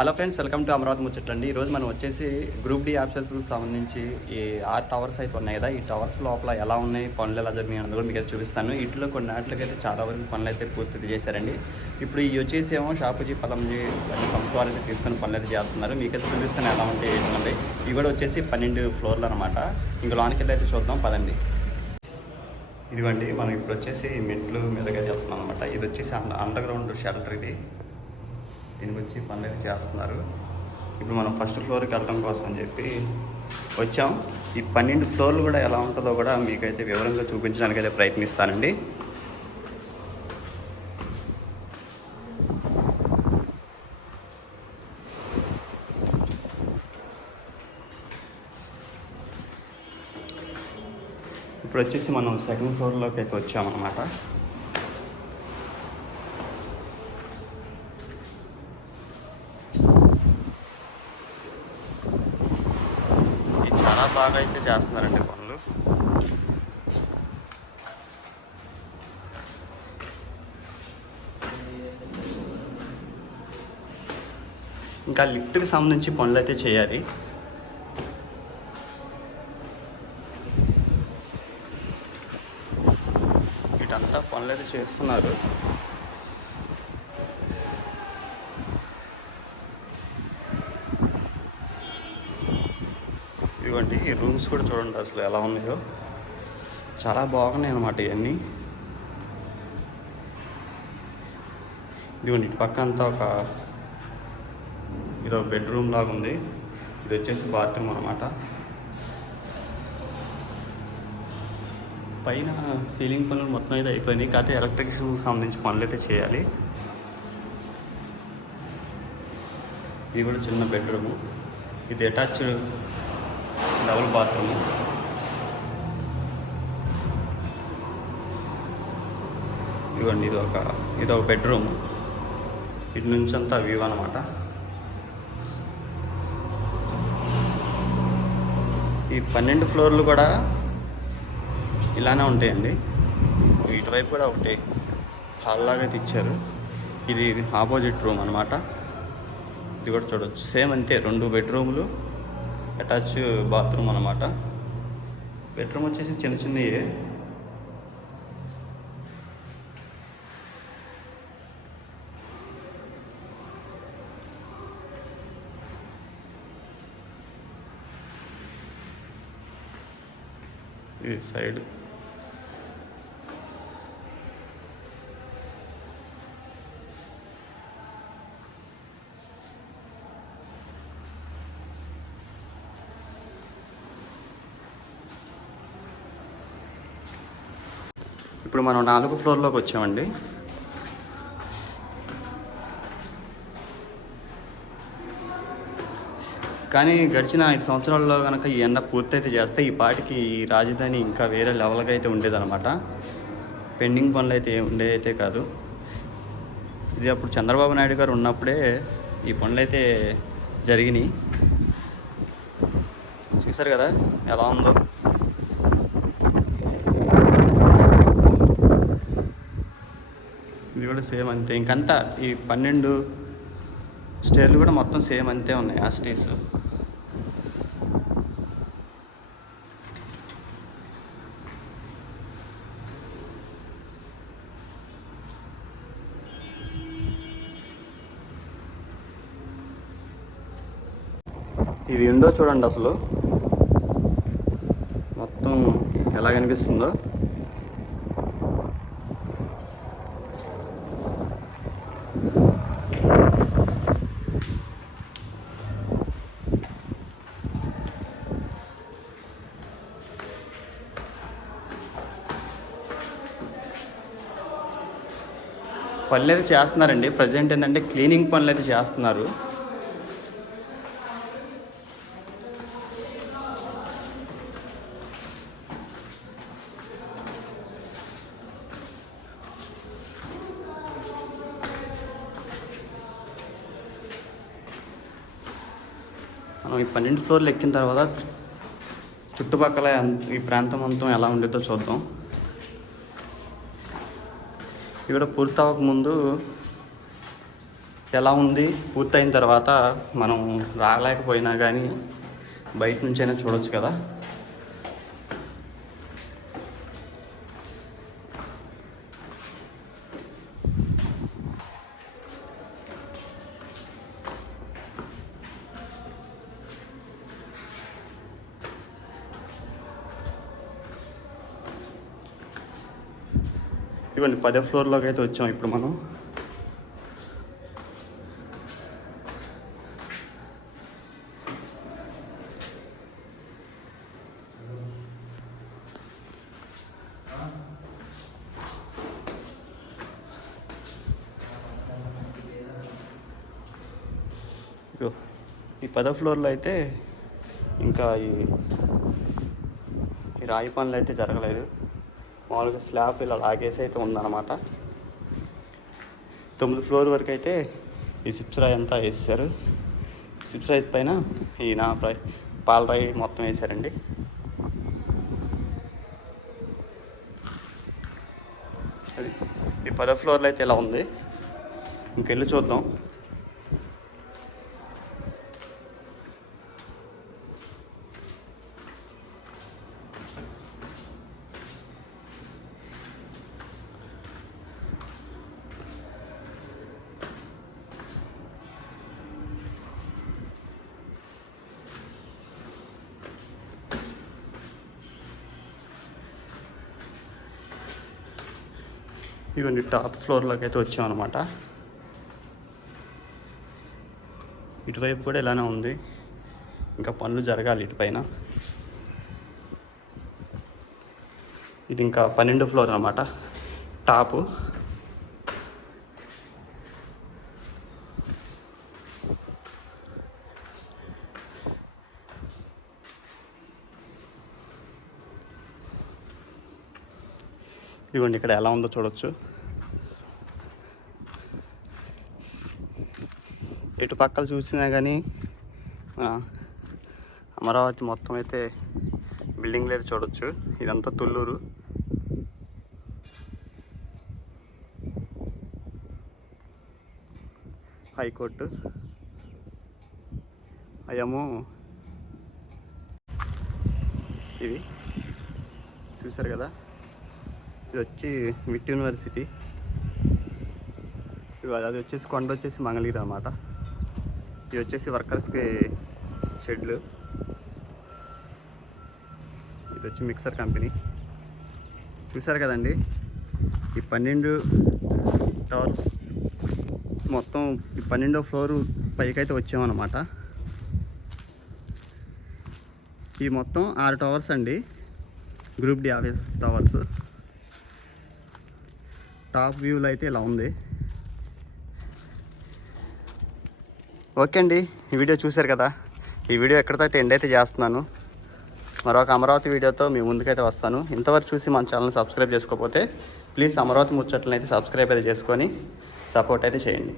Hello friends welcome to Amaravati ముచ్చట్లండి. ఈరోజు మనం వచ్చేసి గ్రూప్ డి ఆప్షన్స్కి సంబంధించి ఈ ఆరు టవర్స్ అయితే ఉన్నాయి కదా. ఈ టవర్స్ లోపల ఎలా ఉన్నాయి పనులు ఎలా జరిగినాయి అన్నది కూడా మీకు అయితే చూపిస్తాను. వీటిలో కొన్ని వాటికైతే చాలా వరకు పనులు అయితే పూర్తి చేశారండి. ఇప్పుడు ఈ వచ్చేసి ఏమో షాపుజీ పలంజీ సంస్థ వారు అయితే తీసుకుని పనులు అయితే చేస్తున్నారు. మీకైతే చూపిస్తాను ఎలా ఉంటాయి ఏంటంటే ఇవి కూడా వచ్చేసి పన్నెండు ఫ్లోర్లు అనమాట ఇంక లోనికి అయితే చూద్దాం పదండి. ఇదిగోండి మనం ఇప్పుడు వచ్చేసి మెట్లు మీదగా వెళ్తున్నాం అనమాట ఇది వచ్చేసి అండర్ గ్రౌండ్ షెల్టర్ ఇది. దీని గురించి పనులు చేస్తున్నారు. ఇప్పుడు మనం ఫస్ట్ ఫ్లోర్కి వెళ్ళడం కోసం అని చెప్పి వచ్చాం. ఈ పన్నెండు ఫ్లోర్లు కూడా ఎలా ఉంటుందో కూడా మీకైతే వివరంగా చూపించడానికి అయితే ప్రయత్నిస్తానండి. ఇప్పుడు వచ్చేసి మనం సెకండ్ ఫ్లోర్లోకి అయితే వచ్చామన్నమాట ఇది చాలా బాగా అయితే చేస్తున్నారండి పనులు. ఇంకా లిఫ్ట్కి సంబంధించి పనులు అయితే చేయాలి. వీటంతా పనులు అయితే చేస్తున్నారు ఇవ్వండి ఈ రూమ్స్ కూడా చూడండి అసలు ఎలా ఉన్నాయో. చాలా బాగున్నాయి అనమాట ఇవన్నీ. ఇదిగోండి ఇటు పక్క అంతా ఒక ఇది ఒక బెడ్రూమ్ లాగా ఉంది. ఇది వచ్చేసి బాత్రూమ్ అనమాట పైన సీలింగ్ పనులు మొత్తం అయితే అయిపోయినాయి. కాకపోతే ఎలక్ట్రిక్ సంబంధించి పనులు అయితే చేయాలి. ఇది కూడా చిన్న బెడ్రూము. ఇది అటాచ్డ్ డబుల్ బాత్రూమ్ ఇదిగోండి ఇది ఒక ఇది ఒక బెడ్రూమ్ ఇటు నుంచి అంతా వ్యూ అనమాట ఈ పన్నెండు ఫ్లోర్లు కూడా ఇలానే ఉంటాయండి. ఇటువైపు కూడా ఒకటి హాల్ లాగా తెచ్చారు. ఇది ఆపోజిట్ రూమ్ అనమాట ఇది కూడా చూడవచ్చు సేమ్ అంతే రెండు బెడ్రూములు అటాచ్ బాత్రూమ్ అనమాట బెడ్రూమ్ వచ్చేసి చిన్న చిన్నవి ఇది సైడ్ ఇప్పుడు మనం నాలుగు ఫ్లోర్లోకి వచ్చామండి. కానీ గడిచిన ఐదు సంవత్సరాల్లో కనుక ఈ ఎండ పూర్తయితే చేస్తే ఈ పాటికి ఈ రాజధాని ఇంకా వేరే లెవెల్గా అయితే ఉండేదన్నమాట. పెండింగ్ పనులు అయితే ఉండేది అయితే కాదు. ఇది అప్పుడు చంద్రబాబు నాయుడు గారు ఉన్నప్పుడే ఈ పనులు అయితే జరిగినాయి. చూసారు కదా ఎలా ఉందో? కూడా సేమ్ అంతే. ఇంకంతా ఈ పన్నెండు స్టేర్లు కూడా మొత్తం సేమ్ అంతే ఉన్నాయి ఆ స్టేస్ ఈ విండో చూడండి అసలు. మొత్తం ఎలా కనిపిస్తుందో. పనులు అయితే చేస్తున్నారండి. ప్రజెంట్ ఏంటంటే క్లీనింగ్ పనులు అయితే చేస్తున్నారు. మనం ఈ పన్నెండు ఫ్లోర్లు ఎక్కిన తర్వాత చుట్టుపక్కల ఈ ప్రాంతం అంతా ఎలా ఉండేదో చూద్దాం. ఇక్కడ పూర్తి అవ్వకముందు ఎలా ఉంది పూర్తయిన తర్వాత మనం రాలేకపోయినా కానీ బయట నుంచైనా చూడొచ్చు కదా. ఇవన్నీ పదే ఫ్లోర్లోకి అయితే వచ్చాం ఇప్పుడు మనం. ఇగో, ఈ పదో ఫ్లోర్లో అయితే ఇంకా ఈ రాయి పనులు అయితే జరగలేదు. మామూలుగా స్లాబ్ ఇలా లాగేసి అయితే ఉందన్నమాట. తొమ్మిది ఫ్లోర్ వరకు అయితే ఈ సిప్స్ రాయి అంతా వేసారు సిప్స్ రాయి పైన ఈ నా ప్రై మొత్తం వేసారండి. అది ఈ పదో ఫ్లోర్లో అయితే ఇలా ఉంది. ఇంకెళ్ళి చూద్దాం. ఇవన్నీ టాప్ ఫ్లోర్లోకి అయితే వచ్చామన్నమాట ఇటువైపు కూడా ఇలానే ఉంది. ఇంకా పనులు జరగాలి ఇటుపైన. ఇది ఇంకా పన్నెండు ఫ్లోర్ అనమాట టాపు. ఇదిగోండి ఇక్కడ ఎలా ఉందో చూడొచ్చు. ఎటు పక్కలు చూసినా కానీ మన అమరావతి మొత్తం అయితే బిల్డింగ్ లేదు చూడొచ్చు. ఇదంతా తుళ్ళూరు. హైకోర్టు. అయ్యామో ఇవి చూసారు కదా? ఇది వచ్చి మిట్ యూనివర్సిటీ. అది వచ్చేసి కొండ వచ్చేసి మంగళగిరి అనమాట ఇది వచ్చేసి వర్కర్స్కి షెడ్లు. ఇది వచ్చి మిక్సర్ కంపెనీ. చూసారు కదండి? ఈ పన్నెండు టవర్ మొత్తం ఈ పన్నెండో ఫ్లోర్ పైకైతే వచ్చామన్నమాట. ఈ మొత్తం ఆరు టవర్స్ అండి. Group D offices towers. Top వ్యూలో అయితే ఇలా ఉంది. ఓకే అండి ఈ వీడియో చూశారు కదా. ఈ వీడియో ఎక్కడితో అయితే ఎండ్ అయితే చేస్తున్నాను. మరొక అమరావతి వీడియోతో మీ ముందుకైతే వస్తాను. ఇంతవరకు చూసి మన ఛానల్ సబ్స్క్రైబ్ చేసుకోకపోతే ప్లీజ్ అమరావతి ముచ్చట్లను అయితే సబ్స్క్రైబ్ అయితే చేసుకొని సపోర్ట్ అయితే చేయండి.